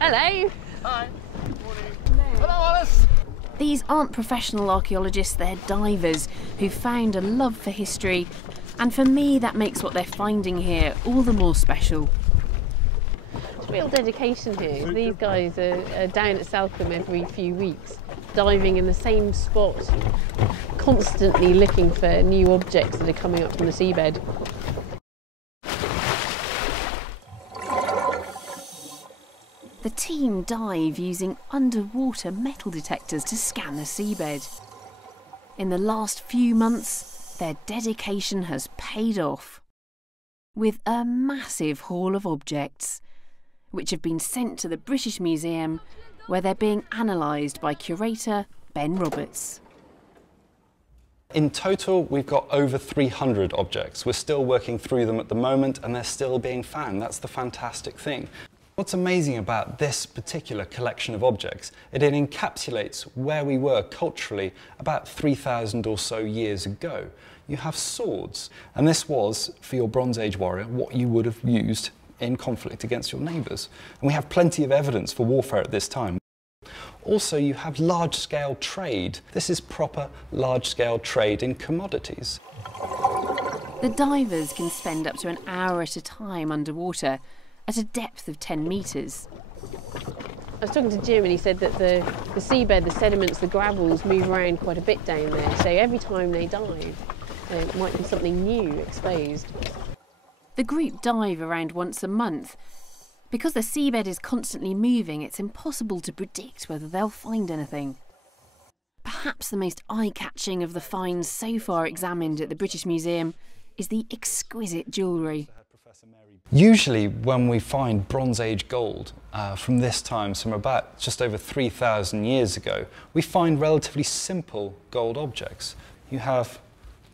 Hello. Hi. Morning. Hello, Alice. These aren't professional archaeologists, they're divers who've found a love for history, and for me that makes what they're finding here all the more special. It's real dedication here. These guys are down at Southam every few weeks, diving in the same spot, constantly looking for new objects that are coming up from the seabed. The team dive using underwater metal detectors to scan the seabed. In the last few months, their dedication has paid off, with a massive haul of objects, which have been sent to the British Museum, where they're being analysed by curator Ben Roberts. In total, we've got over 300 objects. We're still working through them at the moment, and they're still being found. That's the fantastic thing. What's amazing about this particular collection of objects, it encapsulates where we were culturally about 3,000 or so years ago. You have swords, and this was, for your Bronze Age warrior, what you would have used in conflict against your neighbours. And we have plenty of evidence for warfare at this time. Also, you have large-scale trade. This is proper large-scale trade in commodities. The divers can spend up to an hour at a time underwater, at a depth of 10 metres. I was talking to Jim and he said that the seabed, the sediments, the gravels move around quite a bit down there, so every time they dive there might be something new exposed. The group dive around once a month. Because the seabed is constantly moving, it's impossible to predict whether they'll find anything. Perhaps the most eye-catching of the finds so far examined at the British Museum is the exquisite jewellery. Usually when we find Bronze Age gold from this time, from about just over 3,000 years ago, we find relatively simple gold objects. You have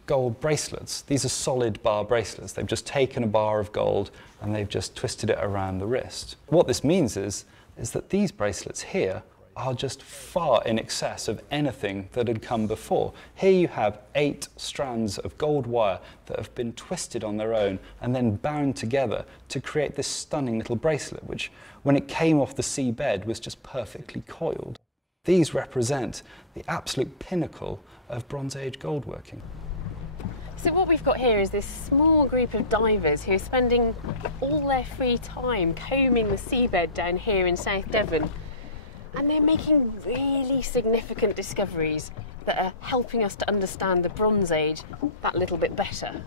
gold bracelets. These are solid bar bracelets. They've just taken a bar of gold and they've just twisted it around the wrist. What this means is that these bracelets here are just far in excess of anything that had come before. Here you have 8 strands of gold wire that have been twisted on their own and then bound together to create this stunning little bracelet, which, when it came off the seabed, was just perfectly coiled. These represent the absolute pinnacle of Bronze Age gold working. So what we've got here is this small group of divers who are spending all their free time combing the seabed down here in South Devon. And they're making really significant discoveries that are helping us to understand the Bronze Age that little bit better.